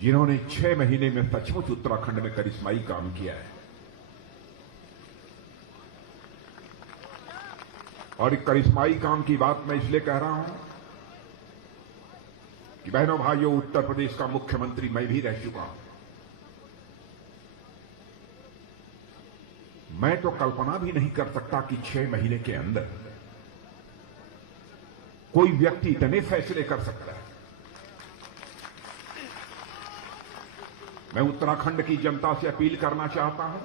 जिन्होंने 6 महीने में सचमुच उत्तराखंड में करिश्माई काम किया है। और इस करिश्माई काम की बात मैं इसलिए कह रहा हूं कि बहनों भाइयों, उत्तर प्रदेश का मुख्यमंत्री मैं भी रह चुका हूं। मैं तो कल्पना भी नहीं कर सकता कि 6 महीने के अंदर कोई व्यक्ति इतने फैसले कर सकता है। मैं उत्तराखंड की जनता से अपील करना चाहता हूं,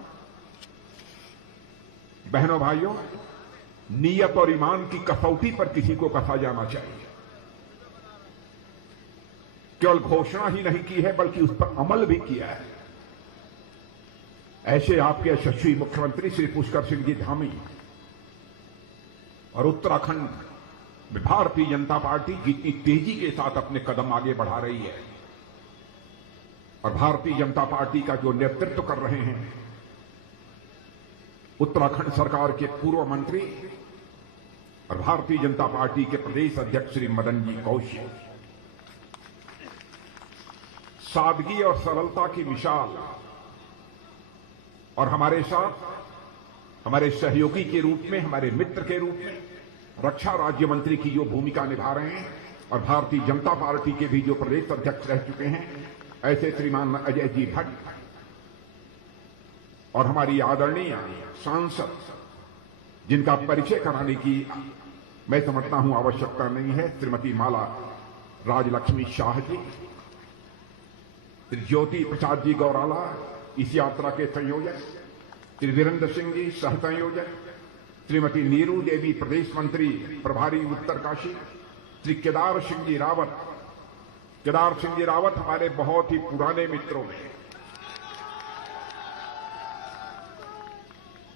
बहनों भाइयों, नीयत और ईमान की कसौटी पर किसी को कसा जाना चाहिए। केवल घोषणा ही नहीं की है बल्कि उस पर अमल भी किया है। ऐसे आपके यशस्वी मुख्यमंत्री श्री पुष्कर सिंह जी धामी और उत्तराखंड में भारतीय जनता पार्टी जितनी तेजी के साथ अपने कदम आगे बढ़ा रही है और भारतीय जनता पार्टी का जो नेतृत्व कर रहे हैं उत्तराखंड सरकार के पूर्व मंत्री और भारतीय जनता पार्टी के प्रदेश अध्यक्ष श्री मदन जी कौशिक, सादगी और सरलता की मिसाल और हमारे साथ हमारे सहयोगी के रूप में, हमारे मित्र के रूप में रक्षा राज्य मंत्री की जो भूमिका निभा रहे हैं और भारतीय जनता पार्टी के भी जो प्रदेश अध्यक्ष रह चुके हैं ऐसे श्रीमान अजय जी भट्ट और हमारी आदरणीय सांसद जिनका परिचय कराने की मैं समझता हूं आवश्यकता नहीं है, श्रीमती माला राजलक्ष्मी शाह जी, श्री ज्योति प्रसाद जी गौराला इस यात्रा के संयोजक, श्री वीरेंद्र सिंह जी सह संयोजक, श्रीमती नीरू देवी प्रदेश मंत्री प्रभारी उत्तरकाशी, श्री केदार सिंह जी रावत। केदार सिंह जी रावत हमारे बहुत ही पुराने मित्रों में,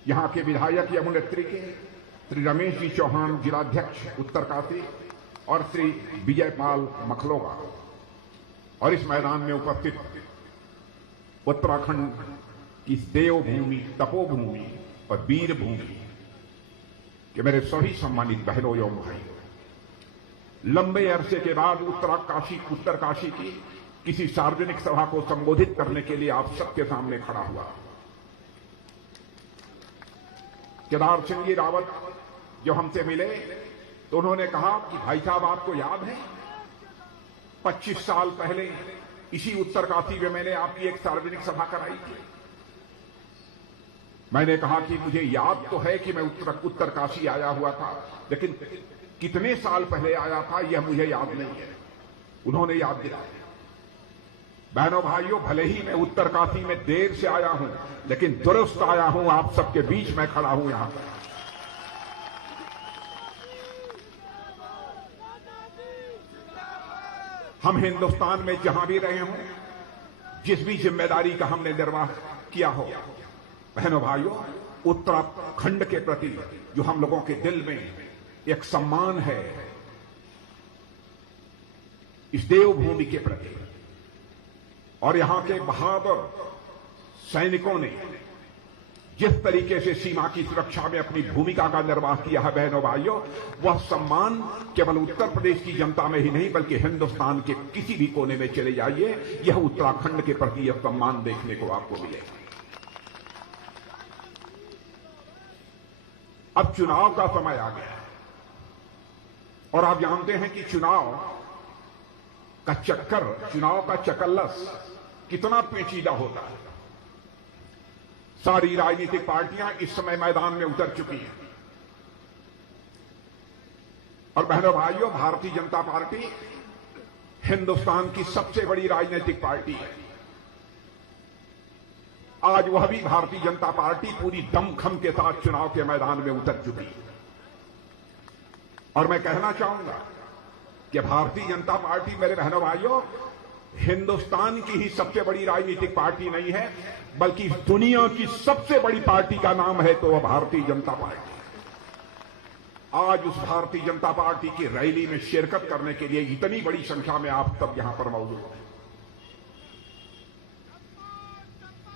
यहां के विधायक यमुनेत्री के श्री रमेश जी चौहान जिलाध्यक्ष उत्तरकाशी और श्री विजयपाल मखलोगा और इस मैदान में उपस्थित उत्तराखंड की देवभूमि, तपोभूमि और वीर भूमि कि मेरे सभी सम्मानित बहनों एवं भाइयों, लंबे अरसे के बाद उत्तरकाशी की किसी सार्वजनिक सभा को संबोधित करने के लिए आप सबके सामने खड़ा हुआ। केदार सिंह जी रावत जो हमसे मिले तो उन्होंने कहा कि भाई साहब, आपको याद है 25 साल पहले इसी उत्तरकाशी में मैंने आपकी एक सार्वजनिक सभा कराई थी। मैंने कहा कि मुझे याद तो है कि मैं उत्तरकाशी आया हुआ था, लेकिन कितने साल पहले आया था यह मुझे याद नहीं है। उन्होंने याद दिलाया। बहनों भाइयों, भले ही मैं उत्तरकाशी में देर से आया हूं, लेकिन दुरुस्त आया हूं। आप सबके बीच में खड़ा हूं यहां पर। हम हिंदुस्तान में जहां भी रहे हों, जिस भी जिम्मेदारी का हमने निर्वाह किया हो, बहनों भाइयों, उत्तराखंड के प्रति जो हम लोगों के दिल में एक सम्मान है, इस देवभूमि के प्रति, और यहां के बहादुर सैनिकों ने जिस तरीके से सीमा की सुरक्षा में अपनी भूमिका का निर्वाह किया है, बहनों भाइयों, वह सम्मान केवल उत्तर प्रदेश की जनता में ही नहीं बल्कि हिंदुस्तान के किसी भी कोने में चले जाइए, यह उत्तराखंड के प्रति यह सम्मान देखने को आपको मिलेगा। अब चुनाव का समय आ गया है और आप जानते हैं कि चुनाव का चक्कर, चुनाव का चकल्लस कितना पेचीदा होता है। सारी राजनीतिक पार्टियां इस समय मैदान में उतर चुकी हैं और बहनों भाइयों, भारतीय जनता पार्टी हिंदुस्तान की सबसे बड़ी राजनीतिक पार्टी है। आज वह भी भारतीय जनता पार्टी पूरी दमखम के साथ चुनाव के मैदान में उतर चुकी है और मैं कहना चाहूंगा कि भारतीय जनता पार्टी, मेरे बहनों भाइयों, हिंदुस्तान की ही सबसे बड़ी राजनीतिक पार्टी नहीं है बल्कि दुनिया की सबसे बड़ी पार्टी का नाम है तो वह भारतीय जनता पार्टी। आज उस भारतीय जनता पार्टी की रैली में शिरकत करने के लिए इतनी बड़ी संख्या में आप सब यहां पर मौजूद हैं।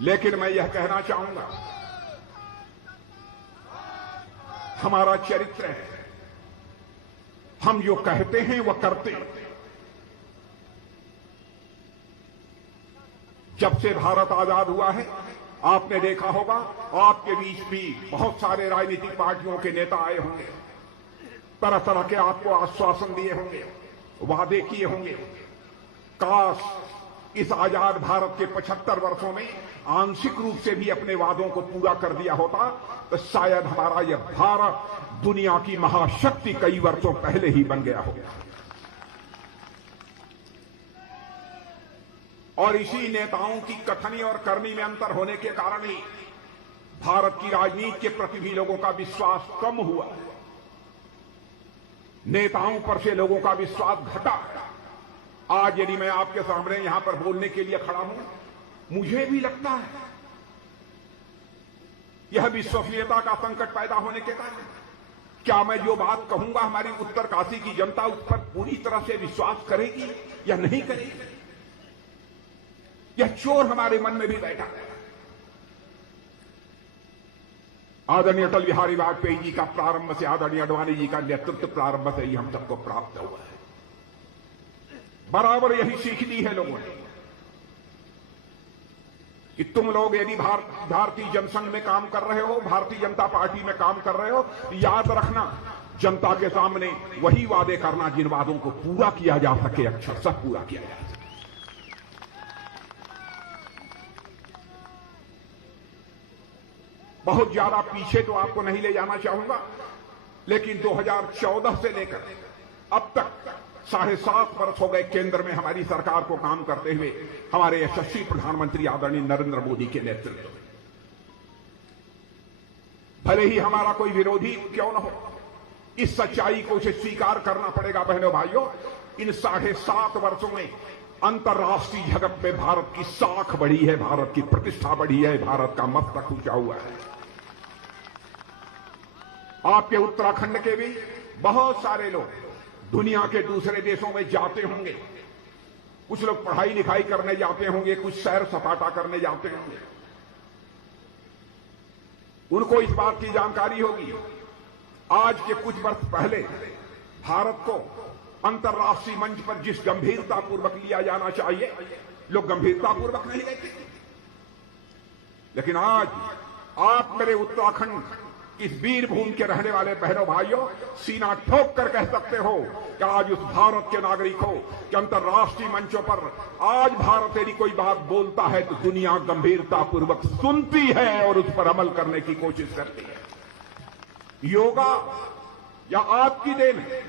लेकिन मैं यह कहना चाहूंगा, हमारा चरित्र है, हम जो कहते हैं वह करते हैं। जब से भारत आजाद हुआ है आपने देखा होगा आपके बीच भी बहुत सारे राजनीतिक पार्टियों के नेता आए होंगे, तरह तरह के आपको आश्वासन दिए होंगे, वादे किए होंगे। काश इस आजाद भारत के 75 वर्षों में आंशिक रूप से भी अपने वादों को पूरा कर दिया होता तो शायद हमारा यह भारत दुनिया की महाशक्ति कई वर्षों पहले ही बन गया होगा। और इसी नेताओं की कथनी और करनी में अंतर होने के कारण ही भारत की राजनीति के प्रति भी लोगों का विश्वास कम हुआ है। नेताओं पर से लोगों का विश्वास घटा। आज यदि मैं आपके सामने यहां पर बोलने के लिए खड़ा हूं, मुझे भी लगता है यह विश्वसनीयता का संकट पैदा होने के कारण क्या मैं जो बात कहूंगा हमारी उत्तरकाशी की जनता उस पर पूरी तरह से विश्वास करेगी या नहीं करेगी। यह चोर हमारे मन में भी बैठा है। आदरणीय अटल बिहारी वाजपेयी जी का प्रारंभ से आदरणीय आडवाणी जी का नेतृत्व प्रारंभ से ही हम सबको प्राप्त हुआ है। बराबर यही सीख दी है लोगों ने कि तुम लोग यदि भारतीय जनसंघ में काम कर रहे हो, भारतीय जनता पार्टी में काम कर रहे हो, याद रखना जनता के सामने वही वादे करना जिन वादों को पूरा किया जा सके, अक्षरशः पूरा किया जा सके। बहुत ज्यादा पीछे तो आपको नहीं ले जाना चाहूंगा, लेकिन 2014 से लेकर अब तक 7.5 वर्ष हो गए केंद्र में हमारी सरकार को काम करते हुए, हमारे यशस्वी प्रधानमंत्री आदरणीय नरेंद्र मोदी के नेतृत्व में। भले ही हमारा कोई विरोधी क्यों न हो, इस सच्चाई को उसे स्वीकार करना पड़ेगा। बहनों भाइयों, इन 7.5 वर्षों में अंतर्राष्ट्रीय जगत में भारत की साख बढ़ी है, भारत की प्रतिष्ठा बढ़ी है, भारत का मस्तक ऊंचा हुआ है। आपके उत्तराखंड के भी बहुत सारे लोग दुनिया के दूसरे देशों में जाते होंगे। कुछ लोग पढ़ाई लिखाई करने जाते होंगे, कुछ सैर सपाटा करने जाते होंगे। उनको इस बात की जानकारी होगी आज के कुछ वर्ष पहले भारत को अंतर्राष्ट्रीय मंच पर जिस गंभीरतापूर्वक लिया जाना चाहिए, लोग गंभीरतापूर्वक नहीं लेते। लेकिन आज आप मेरे उत्तराखंड इस वीर भूमि के रहने वाले बहनों भाइयों सीना ठोक कर कह सकते हो कि आज उस भारत के नागरिक हो कि अंतर्राष्ट्रीय मंचों पर आज भारत यदि कोई बात बोलता है तो दुनिया गंभीरतापूर्वक सुनती है और उस पर अमल करने की कोशिश करती है। योगा या आपकी देन है,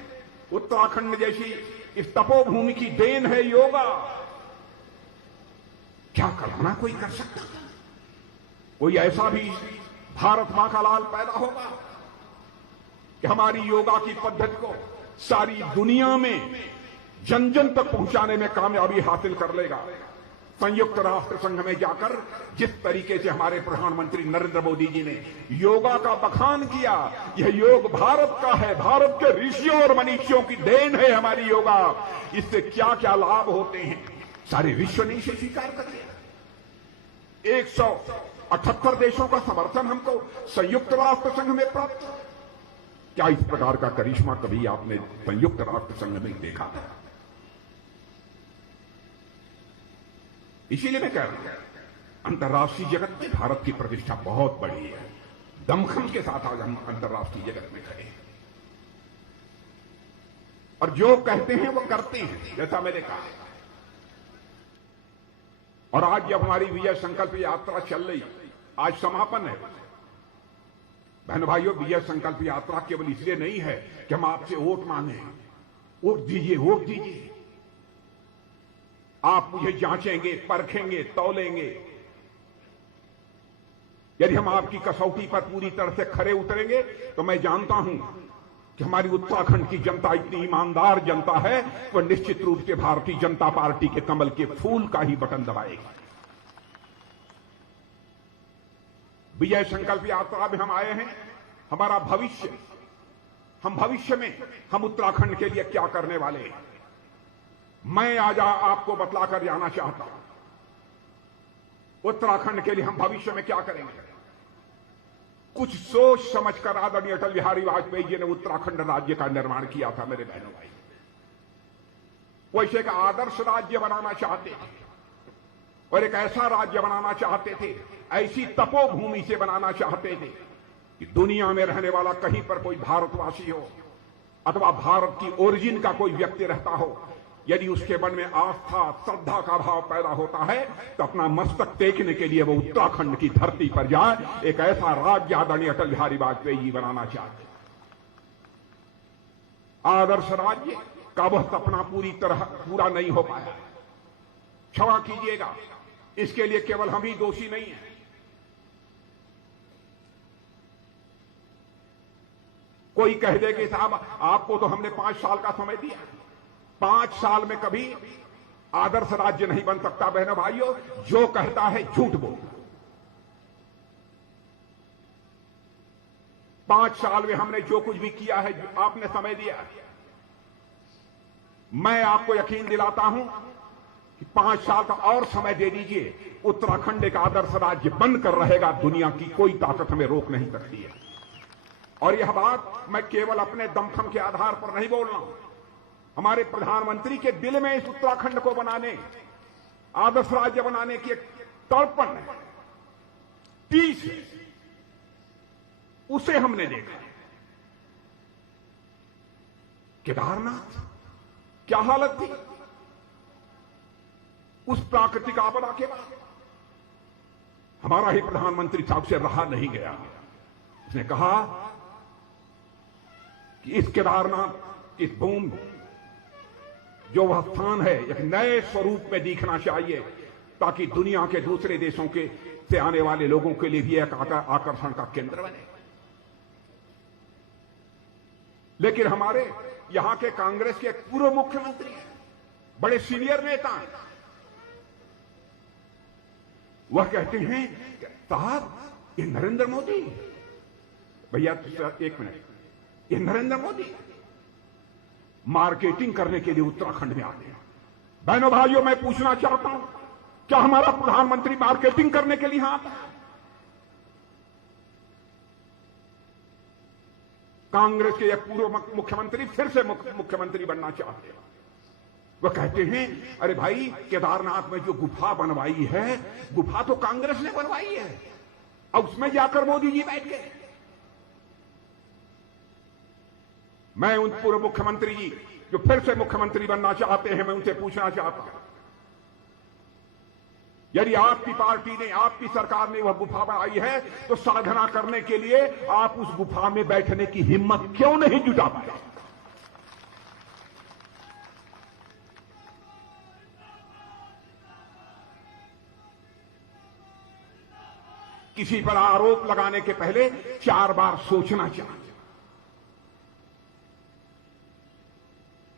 उत्तराखंड जैसी इस तपोभूमि की देन है योगा। क्या कल्पना कोई कर सकता? कोई ऐसा भी भारत मां का लाल पैदा होगा कि हमारी योगा की पद्धति को सारी दुनिया में जन जन तक पहुंचाने में कामयाबी हासिल कर लेगा। संयुक्त राष्ट्र संघ में जाकर जिस तरीके से हमारे प्रधानमंत्री नरेंद्र मोदी जी ने योगा का बखान किया, यह योग भारत का है, भारत के ऋषियों और मनीषियों की देन है हमारी योगा। इससे क्या क्या लाभ होते हैं सारे विश्व ने इसे स्वीकार कर लिया। 178 देशों का समर्थन हमको संयुक्त राष्ट्र संघ में प्राप्त। क्या इस प्रकार का करिश्मा कभी आपने संयुक्त राष्ट्र संघ में देखा था? इसीलिए मैं कह रहा हूं अंतर्राष्ट्रीय जगत में भारत की प्रतिष्ठा बहुत बड़ी है। दमखम के साथ आज हम अंतर्राष्ट्रीय जगत में खड़े हैं और जो कहते हैं वो करते हैं, जैसा मैंने कहा। और आज जब हमारी विजय संकल्प यात्रा चल रही, आज समापन है। बहन भाइयों, विजय संकल्प यात्रा केवल इसलिए नहीं है कि हम आपसे वोट मांगे, वोट दीजिए, वोट दीजिए। आप मुझे जांचेंगे, परखेंगे, तौलेंगे। यदि हम आपकी कसौटी पर पूरी तरह से खरे उतरेंगे तो मैं जानता हूं कि हमारी उत्तराखंड की जनता इतनी ईमानदार जनता है, वह निश्चित रूप से भारतीय जनता पार्टी के कमल के फूल का ही बटन दबाएगी। विजय संकल्प यात्रा में हम आए हैं, हमारा भविष्य, हम भविष्य में हम उत्तराखंड के लिए क्या करने वाले हैं, मैं आज आपको बतलाकर जाना चाहता हूं। उत्तराखंड के लिए हम भविष्य में क्या करेंगे, कुछ सोच समझकर आदरणीय अटल बिहारी वाजपेयी जी ने उत्तराखंड राज्य का निर्माण किया था। मेरे बहनों भाई, वैसे का आदर्श राज्य बनाना चाहते थे और एक ऐसा राज्य बनाना चाहते थे, ऐसी तपोभूमि से बनाना चाहते थे कि दुनिया में रहने वाला कहीं पर कोई भारतवासी हो अथवा भारत की ओरिजिन का कोई व्यक्ति रहता हो, यदि उसके मन में आस्था श्रद्धा का भाव पैदा होता है तो अपना मस्तक टेकने के लिए वो उत्तराखंड की धरती पर जाए। एक ऐसा राज्य आदरणीय अटल बिहारी वाजपेयी जी बनाना चाहते। आदर्श राज्य का वह सपना पूरी तरह पूरा नहीं हो पाया। क्षमा कीजिएगा, इसके लिए केवल हम ही दोषी नहीं हैं। कोई कह दे कि साहब आपको तो हमने 5 साल का समय दिया, 5 साल में कभी आदर्श राज्य नहीं बन सकता। बहनों भाइयों, जो कहता है झूठ बोलता। 5 साल में हमने जो कुछ भी किया है, आपने समय दिया। मैं आपको यकीन दिलाता हूं कि 5 साल का और समय दे दीजिए, उत्तराखंड एक आदर्श राज्य बनकर रहेगा। दुनिया की कोई ताकत हमें रोक नहीं सकती है। और यह बात मैं केवल अपने दमखम के आधार पर नहीं बोल रहा हूं। हमारे प्रधानमंत्री के दिल में इस उत्तराखंड को बनाने, आदर्श राज्य बनाने की एक तड़पण है, 30 है, उसे हमने देखा। केदारनाथ क्या हालत थी उस प्राकृतिक आपदा के बाद। हमारा ही प्रधानमंत्री साहब से रहा नहीं गया। उसने कहा कि इस केदारनाथ, इस भूमि, जो वह स्थान है, एक नए स्वरूप में दिखना चाहिए ताकि दुनिया के दूसरे देशों के से आने वाले लोगों के लिए भी एक आकर्षण का केंद्र बने। लेकिन हमारे यहां के कांग्रेस के एक पूर्व मुख्यमंत्री हैं, बड़े सीनियर नेता हैं, वह कहते हैं साहब ये नरेंद्र मोदी। भैया एक मिनट, ये नरेंद्र मोदी मार्केटिंग करने के लिए उत्तराखंड में आते हैं। बहनों भाइयों, मैं पूछना चाहता हूं, क्या हमारा प्रधानमंत्री मार्केटिंग करने के लिए यहां आता है? कांग्रेस के एक पूर्व मुख्यमंत्री फिर से मुख्यमंत्री बनना चाहते हैं। वह कहते हैं अरे भाई, केदारनाथ में जो गुफा बनवाई है, गुफा तो कांग्रेस ने बनवाई है, अब उसमें जाकर मोदी जी बैठ गए। मैं उन पूर्व मुख्यमंत्री जी जो फिर से मुख्यमंत्री बनना चाहते हैं, मैं उनसे पूछना चाहता हूं, यदि आपकी पार्टी ने, आपकी सरकार ने वह गुफा बनाई है तो साधना करने के लिए आप उस गुफा में बैठने की हिम्मत क्यों नहीं जुटा पाए? किसी पर आरोप लगाने के पहले 4 बार सोचना चाहिए।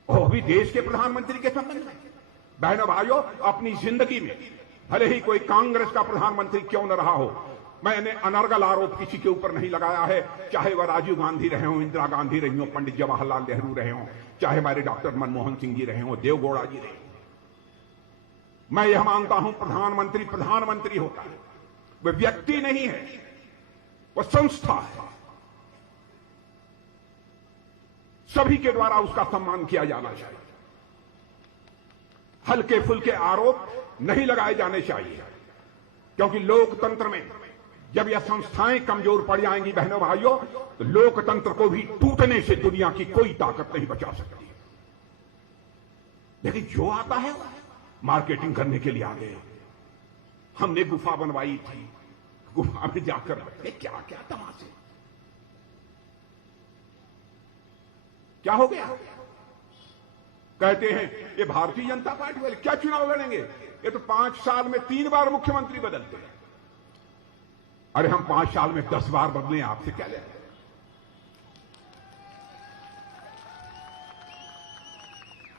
और भी देश के प्रधानमंत्री के संबंध में, बहनों भाइयों, अपनी जिंदगी में भले ही कोई कांग्रेस का प्रधानमंत्री क्यों न रहा हो, मैंने अनर्गल आरोप किसी के ऊपर नहीं लगाया है, चाहे वह राजीव गांधी रहे हों, इंदिरा गांधी रही हो, पंडित जवाहरलाल नेहरू रहे हों, चाहे हमारे डॉक्टर मनमोहन सिंह जी रहे हों, देवगौड़ा जी रहे हों। मैं यह मानता हूं, प्रधानमंत्री प्रधानमंत्री होता है, वह व्यक्ति नहीं है, वह संस्था है। सभी के द्वारा उसका सम्मान किया जाना चाहिए। हल्के फुल्के आरोप नहीं लगाए जाने चाहिए, क्योंकि लोकतंत्र में जब यह संस्थाएं कमजोर पड़ जाएंगी, बहनों भाइयों, तो लोकतंत्र को भी टूटने से दुनिया की कोई ताकत नहीं बचा सकती। लेकिन जो आता है मार्केटिंग करने के लिए आ गए। हमने गुफा बनवाई थी, गुफा में जाकर बैठे, क्या क्या तमाशे, क्या हो गया? कहते हैं ये भारतीय जनता पार्टी वाले क्या चुनाव लड़ेंगे, ये तो 5 साल में 3 बार मुख्यमंत्री बदलते हैं। अरे हम 5 साल में 10 बार बदले, आपसे क्या ले?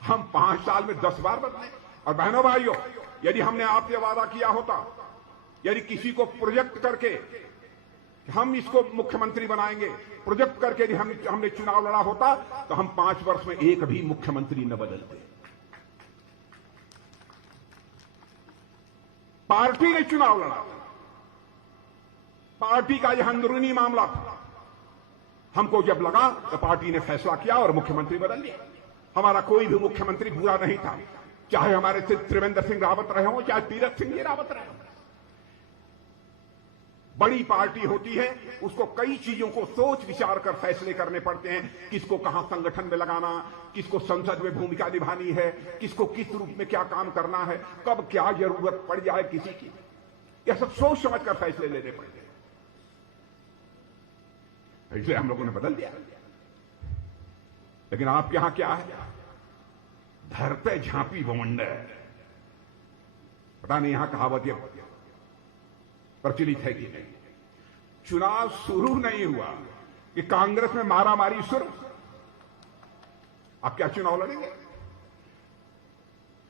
हम 5 साल में 10 बार बदले। और बहनों भाइयों, यदि हमने आपसे वादा किया होता, यदि किसी को प्रोजेक्ट करके हम इसको मुख्यमंत्री बनाएंगे, प्रोजेक्ट करके यदि हमने चुनाव लड़ा होता, तो हम 5 वर्ष में एक भी मुख्यमंत्री न बदलते। पार्टी ने चुनाव लड़ा, पार्टी का यह अंदरूनी मामला था। हमको जब लगा तो पार्टी ने फैसला किया और मुख्यमंत्री बदल लिया। हमारा कोई भी मुख्यमंत्री बुरा नहीं था, चाहे हमारे सिर्फ त्रिवेंद्र सिंह रावत रहे हों, चाहे तीरथ सिंह जी रावत रहे हों। बड़ी पार्टी होती है, उसको कई चीजों को सोच विचार कर फैसले करने पड़ते हैं। किसको कहां संगठन में लगाना, किसको संसद में भूमिका निभानी है, किसको किस रूप में क्या काम करना है, कब क्या जरूरत पड़ जाए किसी की, यह सब सोच समझ कर फैसले लेने पड़ते हैं। इसलिए हम लोगों ने बदल दिया। लेकिन आपके यहां क्या है? धरते झांपी बवंडर। पता नहीं यहां कहावत यह प्रचलित है कि नहीं। चुनाव शुरू नहीं हुआ कि कांग्रेस में मारामारी शुरू। आप क्या चुनाव लड़ेंगे?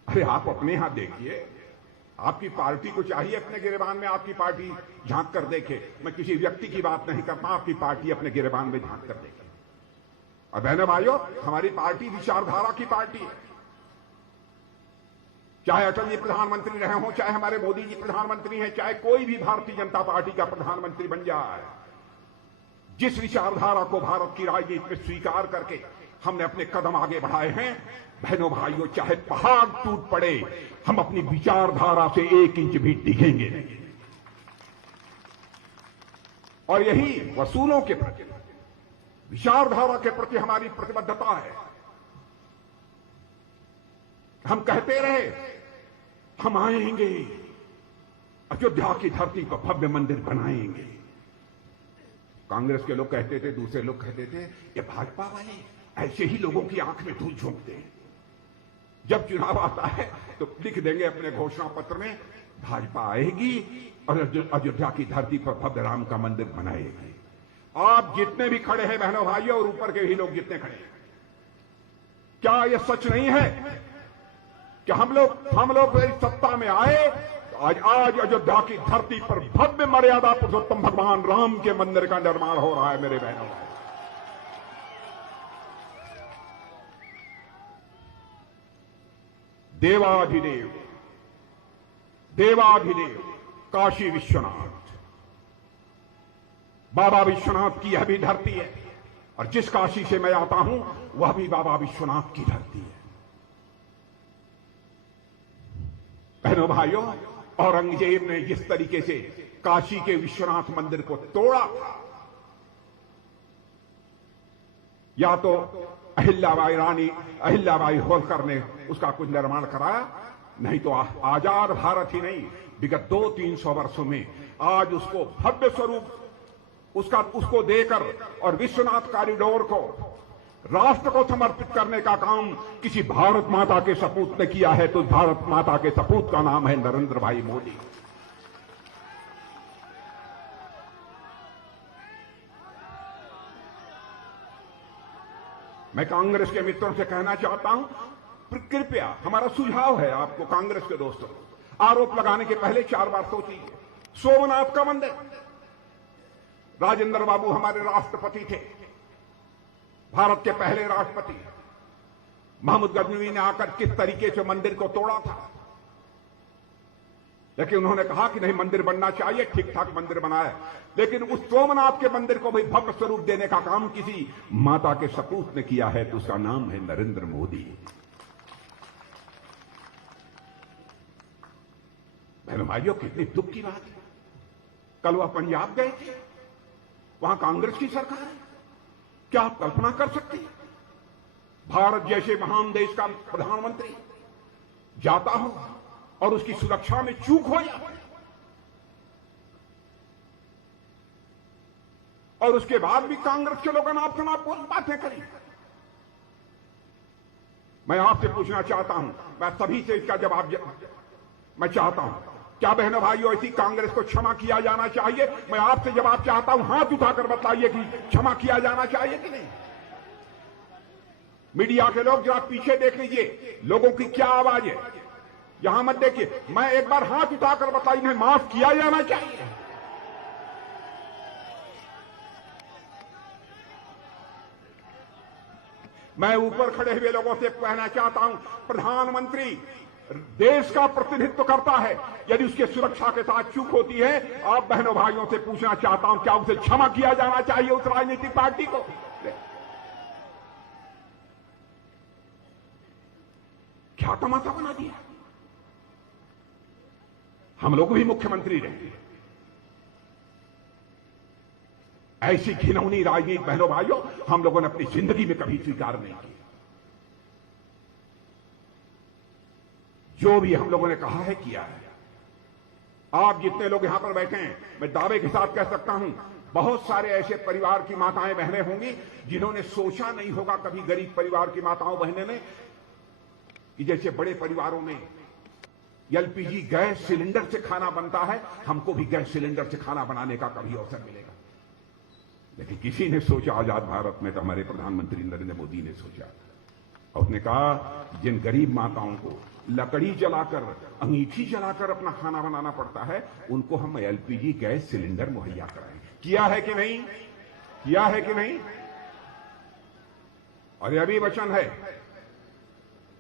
अरे आप अपने यहां देखिए, आपकी पार्टी को चाहिए अपने गिरेबान में आपकी पार्टी झांक कर देखे। मैं किसी व्यक्ति की बात नहीं करता, आपकी पार्टी अपने गिरेबान में झांक कर देखे। और बहनों भाइयों, हमारी पार्टी विचारधारा की पार्टी है। चाहे अटल जी प्रधानमंत्री रहे हों, चाहे हमारे मोदी जी प्रधानमंत्री हैं, चाहे कोई भी भारतीय जनता पार्टी का प्रधानमंत्री बन जाए, जिस विचारधारा को भारत की राजनीति में स्वीकार करके हमने अपने कदम आगे बढ़ाए हैं, बहनों भाइयों, चाहे पहाड़ टूट पड़े, हम अपनी विचारधारा से 1 इंच भी डिगेंगे नहीं। और यही वसूलों के प्रति, विचारधारा के प्रति हमारी प्रतिबद्धता है। हम कहते रहे हम आएंगे, अयोध्या की धरती पर भव्य मंदिर बनाएंगे। कांग्रेस के लोग कहते थे, दूसरे लोग कहते थे, ये भाजपा वाले ऐसे ही लोगों की आंख में धूल झोंकते हैं। जब चुनाव आता है तो लिख देंगे अपने घोषणा पत्र में, भाजपा आएगी और अयोध्या की धरती पर भव्य राम का मंदिर बनाएगी। आप जितने भी खड़े हैं बहनों भाइयों, और ऊपर के भी लोग जितने खड़े हैं, क्या यह सच नहीं है कि हम लोग इस सत्ता में आए, आज अयोध्या की धरती पर भव्य मर्यादा पुरुषोत्तम भगवान राम के मंदिर का निर्माण हो रहा है। मेरे बहनों, देवाधिदेव काशी विश्वनाथ, बाबा विश्वनाथ की यह भी धरती है, और जिस काशी से मैं आता हूं वह भी बाबा विश्वनाथ की धरती है। बहनों भाइयों, औरंगजेब ने जिस तरीके से काशी के विश्वनाथ मंदिर को तोड़ा था, या तो अहिल्याबाई होलकर ने उसका कुछ निर्माण कराया, नहीं तो आजाद भारत ही नहीं, विगत 200-300 वर्षों में आज उसको भव्य स्वरूप उसको देकर और विश्वनाथ कॉरिडोर को राष्ट्र को समर्पित करने का काम किसी भारत माता के सपूत ने किया है, तो भारत माता के सपूत का नाम है नरेंद्र भाई मोदी। मैं कांग्रेस के मित्रों से कहना चाहता हूं, कृपया हमारा सुझाव है आपको, कांग्रेस के दोस्तों, आरोप लगाने के पहले 4 बार सोचिए। सोमनाथ का मंदिर, राजेंद्र बाबू हमारे राष्ट्रपति थे, भारत के पहले राष्ट्रपति। महमूद गजनवी ने आकर किस तरीके से मंदिर को तोड़ा था, लेकिन उन्होंने कहा कि नहीं, मंदिर बनना चाहिए, ठीक ठाक मंदिर बनाया। लेकिन उस सोमनाथ के मंदिर को भी भव्य स्वरूप देने का काम किसी माता के सपूत ने किया है, तो उसका नाम है नरेंद्र मोदी। बहनों भाइयों, कितनी दुख की बात है। कल वह पंजाब गए थे, वहां कांग्रेस की सरकार है। क्या आप कल्पना कर सकते हैं, भारत जैसे महान देश का प्रधानमंत्री जाता हो और उसकी सुरक्षा में चूक हो जाए, और उसके बाद भी कांग्रेस के लोग अनाप शनाप बातें करें। मैं आपसे पूछना चाहता हूं, मैं सभी से इसका जवाब मैं चाहता हूं, क्या बहनों भाइयों ऐसी कांग्रेस को क्षमा किया जाना चाहिए? मैं आपसे जवाब चाहता हूं, हाथ उठाकर बताइए कि क्षमा किया जाना चाहिए कि नहीं। मीडिया के लोग जरा पीछे देख लीजिए, लोगों की क्या आवाज है, यहां मत देखिए। मैं एक बार हाथ उठाकर बताइए, माफ किया जाना चाहिए। मैं ऊपर खड़े हुए लोगों से कहना चाहता हूं, प्रधानमंत्री देश का प्रतिनिधित्व करता है, यदि उसके सुरक्षा के साथ चूक होती है, आप बहनों भाइयों से पूछना चाहता हूं, क्या उसे क्षमा किया जाना चाहिए उस राजनीतिक पार्टी को? क्या तमाशा बना दिया। हम लोग भी मुख्यमंत्री रहे, ऐसी घिनौनी राजनीति बहनों भाइयों हम लोगों ने अपनी जिंदगी में कभी स्वीकार नहीं की। जो भी हम लोगों ने कहा है किया है। आप जितने लोग यहां पर बैठे हैं, मैं दावे के साथ कह सकता हूं, बहुत सारे ऐसे परिवार की माताएं बहनें होंगी जिन्होंने सोचा नहीं होगा कभी, गरीब परिवार की माताओं बहनें ने, कि जैसे बड़े परिवारों में एलपीजी गैस सिलेंडर से खाना बनता है, हमको भी गैस सिलेंडर से खाना बनाने का कभी अवसर मिलेगा। लेकिन किसी ने सोचा आजाद भारत में, तो हमारे प्रधानमंत्री नरेंद्र मोदी ने सोचा और उसने कहा जिन गरीब माताओं को लकड़ी जलाकर, अंगीठी जलाकर अपना खाना बनाना पड़ता है, उनको हम एलपीजी गैस सिलेंडर मुहैया कराएं। किया है कि नहीं? किया है कि नहीं? और यह भी वचन है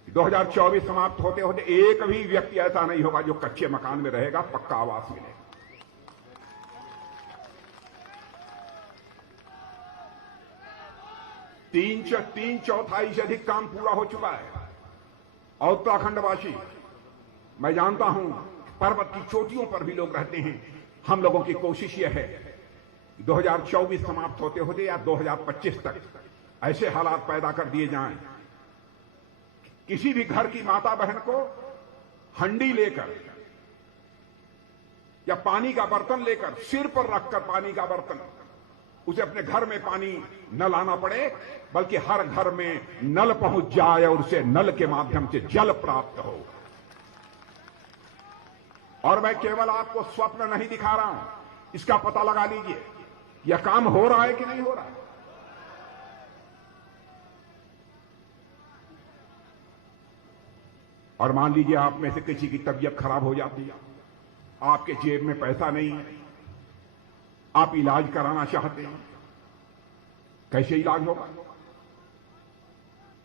2024 समाप्त होते होते एक भी व्यक्ति ऐसा नहीं होगा जो कच्चे मकान में रहेगा, पक्का आवास मिलेगा। तीन चौथाई से अधिक काम पूरा हो चुका है। और उत्तराखंडवासी, मैं जानता हूं पर्वत की चोटियों पर भी लोग रहते हैं। हम लोगों की कोशिश यह है 2024 समाप्त होते होते या 2025 तक ऐसे हालात पैदा कर दिए जाएं, किसी भी घर की माता बहन को हंडी लेकर या पानी का बर्तन लेकर, सिर पर रखकर पानी का बर्तन, उसे अपने घर में पानी न लाना पड़े, बल्कि हर घर में नल पहुंच जाए और उसे नल के माध्यम से जल प्राप्त हो। और मैं केवल आपको स्वप्न नहीं दिखा रहा हूं, इसका पता लगा लीजिए यह काम हो रहा है कि नहीं हो रहा है। और मान लीजिए आप में से किसी की तबीयत खराब हो जाती है, आपके जेब में पैसा नहीं है, आप इलाज कराना चाहते हैं, कैसे इलाज होगा?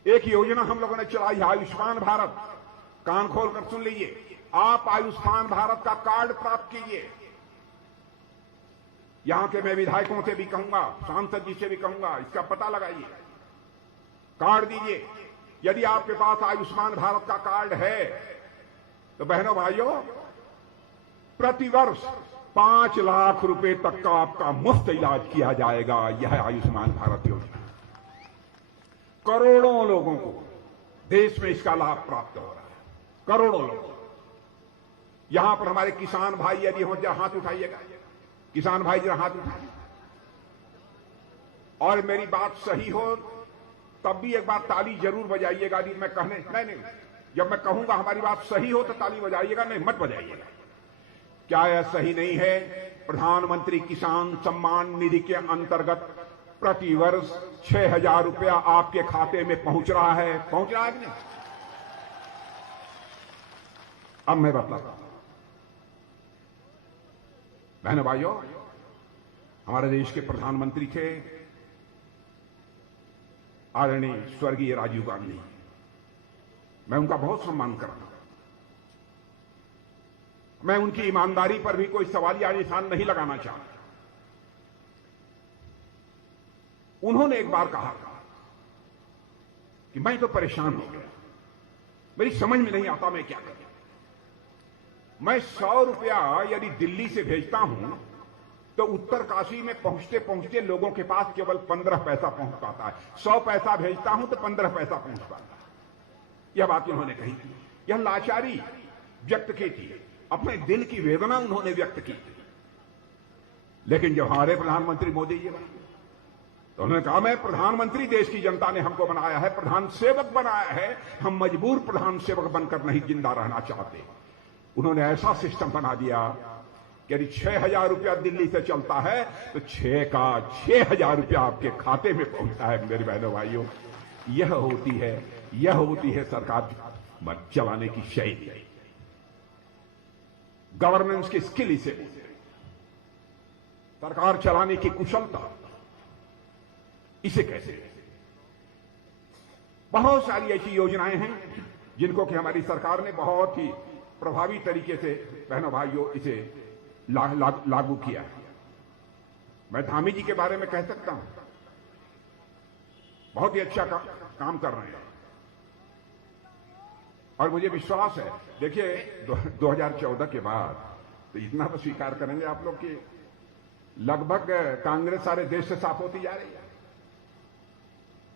एक योजना हम लोगों ने चलाई है, आयुष्मान भारत। कान खोलकर सुन लीजिए, आप आयुष्मान भारत का कार्ड प्राप्त कीजिए। यहां के मैं विधायकों से भी कहूंगा, सांसद जी से भी कहूंगा, इसका पता लगाइए, कार्ड दीजिए। यदि आपके पास आयुष्मान भारत का कार्ड है तो बहनों भाइयों, प्रतिवर्ष 5 लाख रुपए तक का आपका मुफ्त इलाज किया जाएगा। यह आयुष्मान भारत योजना, करोड़ों लोगों को देश में इसका लाभ प्राप्त हो रहा है, करोड़ों लोग। यहां पर हमारे किसान भाई यदि हो, जरा हाथ उठाइएगा, किसान भाई जरा हाथ उठाइए। और मेरी बात सही हो तब भी एक बार ताली जरूर बजाइएगा। यदि मैं कहने नहीं, जब मैं कहूंगा हमारी बात सही हो तो ताली बजाइएगा, नहीं मत बजाइएगा। क्या यह सही नहीं है? प्रधानमंत्री किसान सम्मान निधि के अंतर्गत प्रतिवर्ष 6,000 रुपया आपके खाते में पहुंच रहा है, पहुंच रहा है कि नहीं? अब मैं बताता हूं बहनों भाइयों, हमारे देश के प्रधानमंत्री थे आदरणीय स्वर्गीय राजीव गांधी। मैं उनका बहुत सम्मान करता हूं। मैं उनकी ईमानदारी पर भी कोई सवालिया निशान नहीं लगाना चाहता। उन्होंने एक बार कहा कि मैं तो परेशान हो गया, मेरी समझ में नहीं आता मैं क्या करूं। मैं 100 रुपया यदि दिल्ली से भेजता हूं तो उत्तरकाशी में पहुंचते पहुंचते लोगों के पास केवल 15 पैसा पहुंच पाता है। 100 पैसा भेजता हूं तो 15 पैसा पहुंच पाता है। यह बात उन्होंने कही, यह लाचारी व्यक्त की थी, अपने दिल की वेदना उन्होंने व्यक्त की थी। लेकिन जब हमारे प्रधानमंत्री मोदी जी बने तो उन्होंने कहा, मैं प्रधानमंत्री, देश की जनता ने हमको बनाया है, प्रधान सेवक बनाया है, हम मजबूर प्रधान सेवक बनकर नहीं जिंदा रहना चाहते। उन्होंने ऐसा सिस्टम बना दिया कि यदि 6,000 रुपया दिल्ली से चलता है तो 6,000 रुपया आपके खाते में पहुंचता है। मेरे बहनों भाइयों, यह होती है सरकार चलाने की शैली, गवर्नेंस की स्किल। इसे सरकार चलाने की कुशलता, इसे कैसे? बहुत सारी ऐसी योजनाएं हैं जिनको कि हमारी सरकार ने बहुत ही प्रभावी तरीके से बहनों भाइयों इसे लागू किया है। मैं धामी जी के बारे में कह सकता हूं, बहुत ही अच्छा काम कर रहे हैं। और मुझे विश्वास है, देखिए 2014 के बाद तो इतना तो स्वीकार करेंगे आप लोग कि लगभग कांग्रेस सारे देश से साफ होती जा रही है।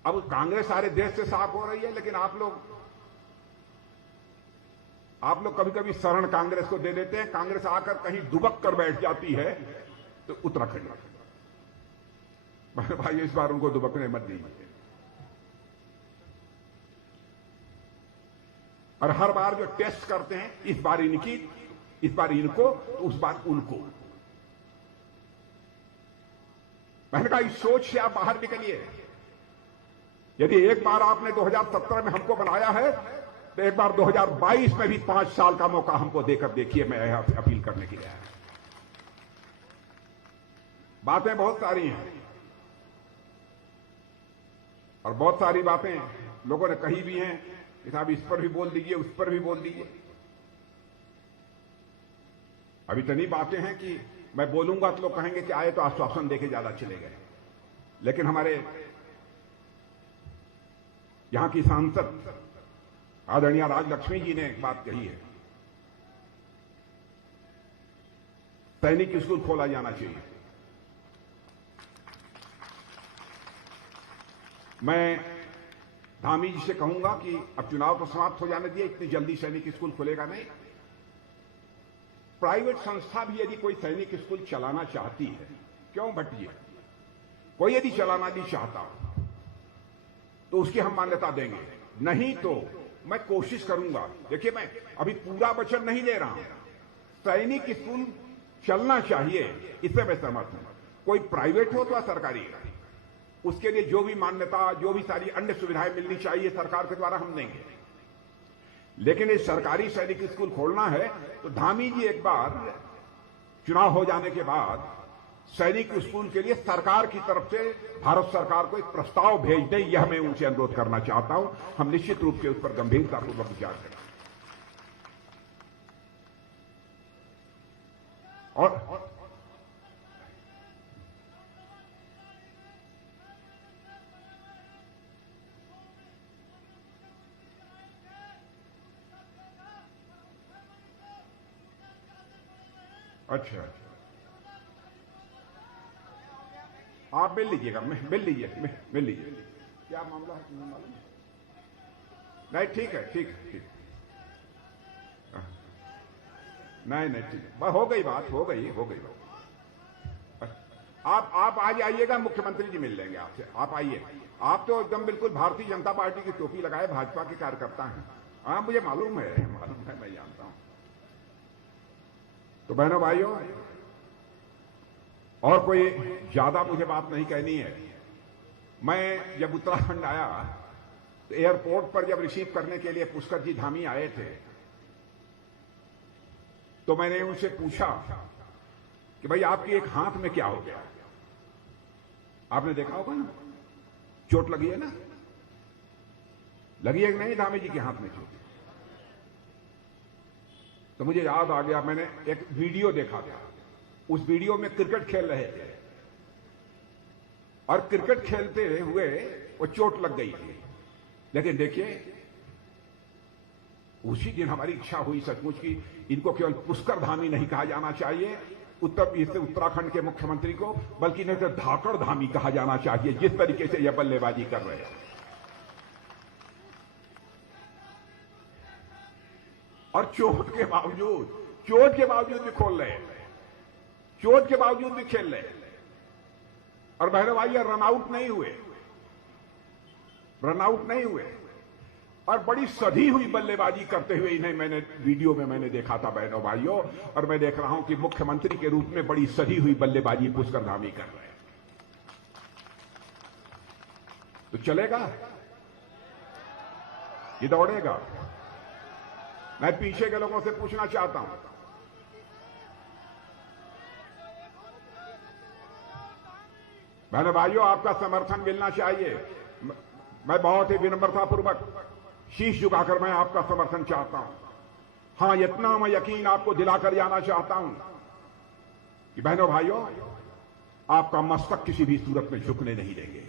अब कांग्रेस सारे देश से साफ हो रही है, लेकिन आप लोग कभी कभी शरण कांग्रेस को दे देते हैं। कांग्रेस आकर कहीं दुबक कर बैठ जाती है तो उत्तराखंड भाई इस बार उनको दुबकने मत दीजिए। और हर बार जो टेस्ट करते हैं, इस बार इनकी, इस बार इनको, तो उस बार उनको। मैंने कहा इस सोच से आप बाहर निकलिए। यदि एक बार आपने 2017 में हमको बनाया है तो एक बार 2022 में भी 5 साल का मौका हमको देकर देखिए। मैं अपील करने के लिए आया। बातें बहुत सारी हैं और बहुत सारी बातें लोगों ने कही भी हैं कि साहब इस पर भी बोल दीजिए, उस पर भी बोल दीजिए। अब इतनी बातें हैं कि मैं बोलूंगा तो लोग कहेंगे कि आए तो आश्वासन देके ज्यादा चले गए। लेकिन हमारे यहां की सांसद आदरणीय राजलक्ष्मी जी ने एक बात कही है, सैनिक स्कूल खोला जाना चाहिए। मैं धामी जी से कहूंगा कि अब चुनाव तो समाप्त हो जाने दिए, इतनी जल्दी सैनिक स्कूल खुलेगा नहीं। प्राइवेट संस्था भी यदि कोई सैनिक स्कूल चलाना चाहती है, क्यों भट्टिए, कोई यदि चलाना नहीं चाहता तो उसकी हम मान्यता देंगे। नहीं तो मैं कोशिश करूंगा। देखिए मैं अभी पूरा वचन नहीं दे रहा हूं, सैनिक स्कूल चलना चाहिए, इससे मैं सहमत हूं। कोई प्राइवेट हो तो सरकारी, उसके लिए जो भी मान्यता, जो भी सारी अन्य सुविधाएं मिलनी चाहिए सरकार के द्वारा हम देंगे। लेकिन ये सरकारी सैनिक स्कूल खोलना है तो धामी जी एक बार चुनाव हो जाने के बाद सैनिक स्कूल के लिए सरकार की तरफ से भारत सरकार को एक प्रस्ताव भेज दें, यह मैं उनसे अनुरोध करना चाहता हूं। हम निश्चित रूप से उस पर गंभीरतापूर्वक विचार करें। और अच्छा, आप मिल लीजिएगा, मिल लीजिए। क्या मामला है, तुम्हें मालूम है? नहीं ठीक है, ठीक। नहीं ठीक है, हो गई बात, हो गई। आप आ जाइएगा, मुख्यमंत्री जी मिल लेंगे आपसे। आप आइए। आप तो एकदम बिल्कुल भारतीय जनता पार्टी की टोपी लगाए भाजपा के कार्यकर्ता हैं। हाँ मुझे मालूम है, मैं जानता हूं। तो बहनों भाइयों, और कोई ज्यादा मुझे बात नहीं कहनी है। मैं जब उत्तराखंड आया तो एयरपोर्ट पर जब रिसीव करने के लिए पुष्कर जी धामी आए थे तो मैंने उनसे पूछा कि भाई आपकी एक हाथ में क्या हो गया। आपने देखा होगा ना, चोट लगी है ना, लगी है कि नहीं धामी जी के हाथ में चोट? तो मुझे याद आ गया, मैंने एक वीडियो देखा था। उस वीडियो में क्रिकेट खेल रहे थे और क्रिकेट खेलते हुए वो चोट लग गई थी। लेकिन देखिए उसी दिन हमारी इच्छा हुई सचमुच की इनको केवल पुष्कर धामी नहीं कहा जाना चाहिए उत्तराखंड के मुख्यमंत्री को, बल्कि इन्हें तो धाकड़ धामी कहा जाना चाहिए, जिस तरीके से यह बल्लेबाजी कर रहे हैं। और चोट के बावजूद भी खोल रहे हैं, चोट के बावजूद भी खेल रहे हैं। और बहनों भाई रन आउट नहीं हुए और बड़ी सधी हुई बल्लेबाजी करते हुए इन्हें मैंने वीडियो में मैंने देखा था बहनों भाइयों। और मैं देख रहा हूं कि मुख्यमंत्री के रूप में बड़ी सधी हुई बल्लेबाजी पुष्कर धामी कर रहे हैं। तो चलेगा, ये दौड़ेगा। मैं पीछे के लोगों से पूछना चाहता हूं, बहनों भाइयों आपका समर्थन मिलना चाहिए। मैं बहुत ही विनम्रतापूर्वक शीश झुकाकर मैं आपका समर्थन चाहता हूं। हां, इतना मैं यकीन आपको दिलाकर जाना चाहता हूं कि बहनों भाइयों आपका मस्तक किसी भी सूरत में झुकने नहीं देंगे।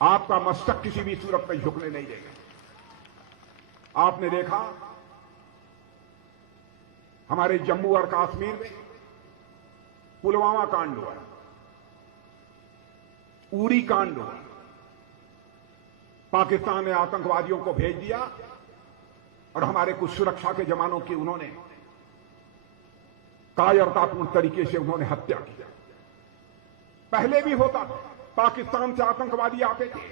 आपका मस्तक किसी भी सूरत में झुकने नहीं देंगे। आपने देखा हमारे जम्मू और कश्मीर में पुलवामा कांड हुआ, उरी कांड हुआ। पाकिस्तान ने आतंकवादियों को भेज दिया और हमारे कुछ सुरक्षा के जवानों की उन्होंने कायरतापूर्ण तरीके से उन्होंने हत्या की। पहले भी होता था, पाकिस्तान से आतंकवादी आते थे,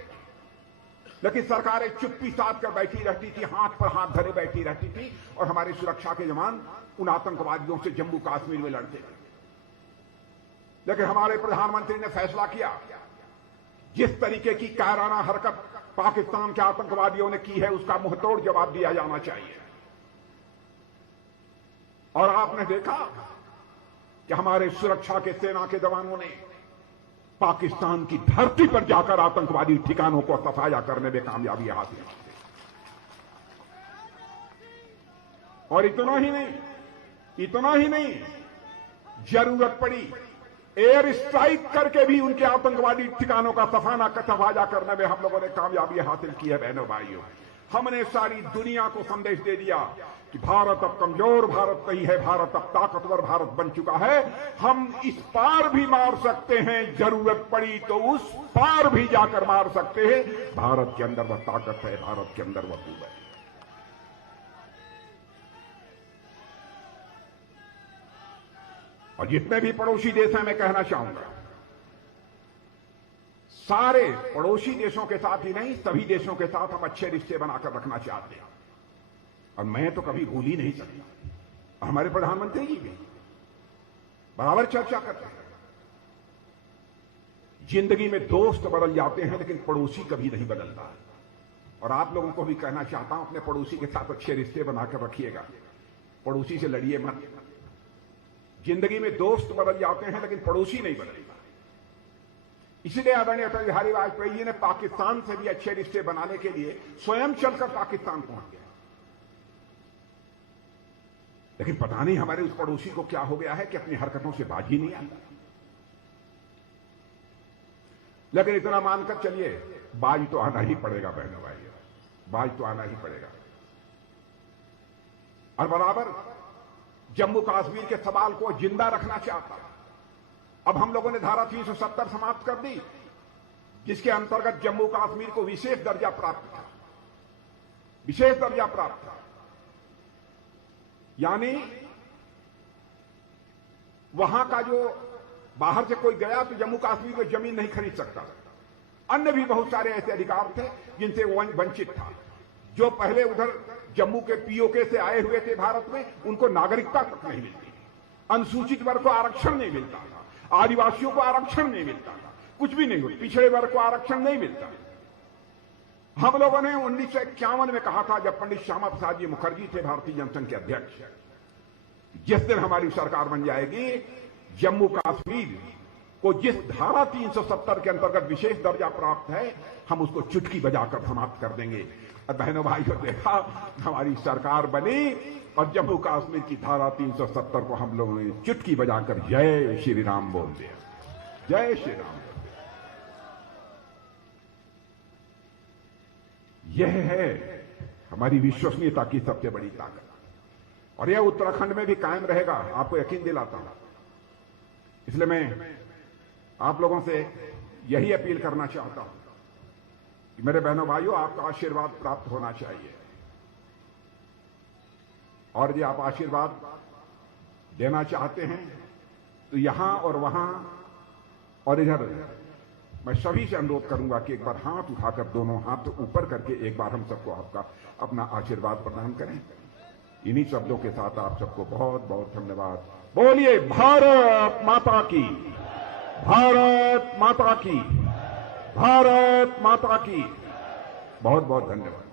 लेकिन सरकारें चुप्पी साध कर बैठी रहती थी, हाथ पर हाथ धरे बैठी रहती थी और हमारे सुरक्षा के जवान उन आतंकवादियों से जम्मू कश्मीर में लड़ते थे। लेकिन हमारे प्रधानमंत्री ने फैसला किया, जिस तरीके की कायराना हरकत पाकिस्तान के आतंकवादियों ने की है उसका मुंहतोड़ जवाब दिया जाना चाहिए। और आपने देखा कि हमारे सुरक्षा के सेना के जवानों ने पाकिस्तान की धरती पर जाकर आतंकवादी ठिकानों को सफाया करने में कामयाबी हासिल की। और इतना ही नहीं, जरूरत पड़ी एयर स्ट्राइक करके भी उनके आतंकवादी ठिकानों का सफाया करने में हम लोगों ने कामयाबी हासिल की है। बहनों भाइयों, हमने सारी दुनिया को संदेश दे दिया कि भारत अब कमजोर भारत नहीं है, भारत अब ताकतवर भारत बन चुका है। हम इस पार भी मार सकते हैं, जरूरत पड़ी तो उस पार भी जाकर मार सकते हैं। भारत के अंदर वह ताकत है, भारत के अंदर वह कुवत है। और जितने भी पड़ोसी देश हैं, मैं कहना चाहूंगा, सारे पड़ोसी देशों के साथ ही नहीं, सभी देशों के साथ हम अच्छे रिश्ते बनाकर रखना चाहते हैं। और मैं तो कभी भूल ही नहीं सकता, हमारे प्रधानमंत्री जी भी बराबर चर्चा करते हैं। जिंदगी में दोस्त बदल जाते हैं लेकिन पड़ोसी कभी नहीं बदलता। और आप लोगों को भी कहना चाहता हूं, अपने पड़ोसी के साथ अच्छे रिश्ते बनाकर रखिएगा, पड़ोसी से लड़िए मत। जिंदगी में दोस्त बदल जाते हैं लेकिन पड़ोसी नहीं बदलेगा। इसलिए आदरणीय अटल बिहारी वाजपेयी जी ने पाकिस्तान से भी अच्छे रिश्ते बनाने के लिए स्वयं चलकर पाकिस्तान पहुंच गए। लेकिन पता नहीं हमारे उस पड़ोसी को क्या हो गया है कि अपनी हरकतों से बाज ही नहीं आता। लेकिन इतना मानकर चलिए, बाज तो आना ही पड़ेगा बहनों भाइयों, बाज तो आना ही पड़ेगा। और बराबर जम्मू कश्मीर के सवाल को जिंदा रखना चाहता। अब हम लोगों ने धारा 370 समाप्त कर दी, जिसके अंतर्गत जम्मू कश्मीर को विशेष दर्जा प्राप्त था, विशेष दर्जा प्राप्त था। यानी वहां का जो बाहर से कोई गया तो जम्मू कश्मीर में जमीन नहीं खरीद सकता। अन्य भी बहुत सारे ऐसे अधिकार थे जिनसे वो वंचित था। जो पहले उधर जम्मू के पीओके से आए हुए थे भारत में, उनको नागरिकता तक नहीं मिलती, अनुसूचित वर्ग को आरक्षण नहीं मिलता था, आदिवासियों को आरक्षण नहीं मिलता था, कुछ भी नहीं हुआ, पिछड़े वर्ग को आरक्षण नहीं मिलता। हम लोगों ने 1951 में कहा था, जब पंडित श्यामा प्रसाद जी मुखर्जी थे भारतीय जनसंघ के अध्यक्ष, जिस दिन हमारी सरकार बन जाएगी, जम्मू कश्मीर को जिस धारा 370 के अंतर्गत विशेष दर्जा प्राप्त है, हम उसको चुटकी बजाकर समाप्त कर देंगे। और बहनों भाइयों, देखा हमारी सरकार बनी और जम्मू कश्मीर की धारा 370 को हम लोगों ने चुटकी बजाकर जय श्री राम बोल दिया, जय श्री राम। यह है हमारी विश्वसनीयता की सबसे बड़ी ताकत, और यह उत्तराखंड में भी कायम रहेगा, आपको यकीन दिलाता हूं। इसलिए मैं आप लोगों से यही अपील करना चाहता हूं कि मेरे बहनों भाइयों, आपका आशीर्वाद प्राप्त होना चाहिए। और यदि आप आशीर्वाद देना चाहते हैं तो यहां और वहां और इधर मैं सभी से अनुरोध करूंगा कि एक बार हाथ उठाकर, दोनों हाथ ऊपर करके एक बार हम सबको आपका अपना आशीर्वाद प्रदान करें। इन्हीं शब्दों के साथ आप सबको बहुत बहुत धन्यवाद। बोलिए भारत माता की, भारत माता की, भारत माता की। बहुत बहुत धन्यवाद।